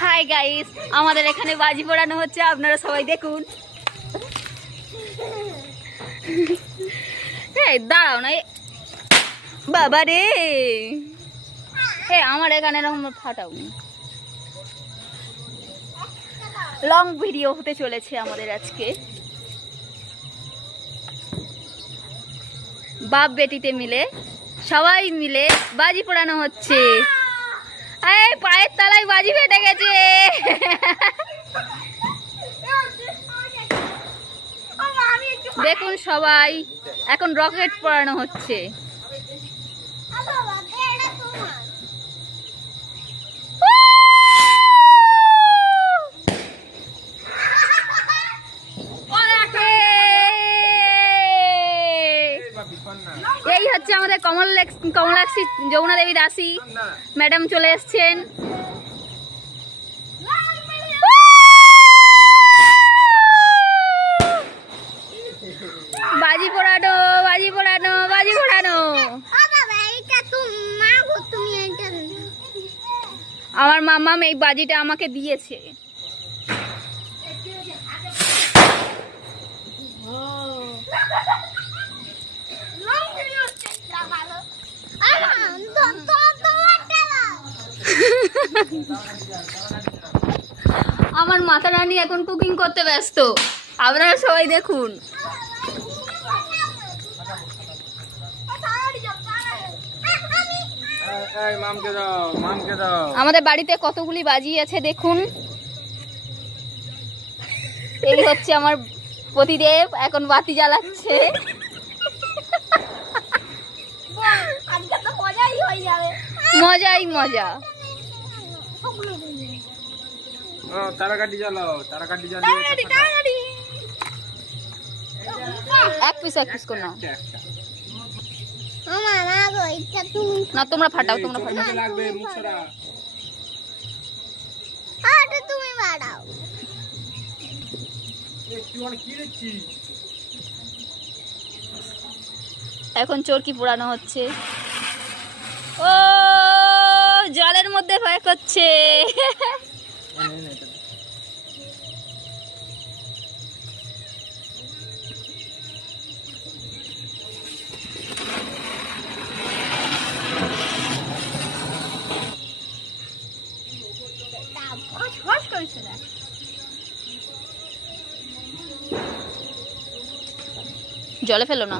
Hi guys, আমাদের এখানে বাজি পোড়ানো হচ্ছে, আপনারা সবাই দেখুন। দাঁড়াও না বাবা রে, আমার এখানে এরকম ফাটাও। লং ভিডিও হতে চলেছে আমাদের আজকে। বাপ বেটিতে মিলে সবাই মিলে বাজি পোড়ানো হচ্ছে। এই পায়ের তলায় বাজি ফেটে গেছে। দেখুন সবাই, এখন রকেট পোড়ানো হচ্ছে। এই হচ্ছে আমাদের কমলাক্ষী যমুনা দেবী দাসী ম্যাডাম চলে এসছেন। বাজি পোড়ানো, বাজি পোড়ানো, বাজি পোড়ানো। আমার মামা এই বাজিটা আমাকে দিয়েছে। আমার মাতা রানী এখন কুকিং করতে ব্যস্ত, আপনারা সবাই দেখুন। আমাদের বাড়িতে কতগুলি বাজি আছে দেখুন। এই হচ্ছে আমার পতিদেব, এখন বাতি জ্বালাচ্ছে। মজাই মজা। তারাকাঠি জ্বালাও, তারাকাঠি জ্বালিয়ে এক পিস করে নাও। না তোমরা ফাটাও, তোমরা ফাটাও। লাগবে মুখরা। তুমি বাড়াও। এখন চরকি পোড়ানো হচ্ছে। ও জলের মধ্যে ভয় করছে। জলে ফেলো না।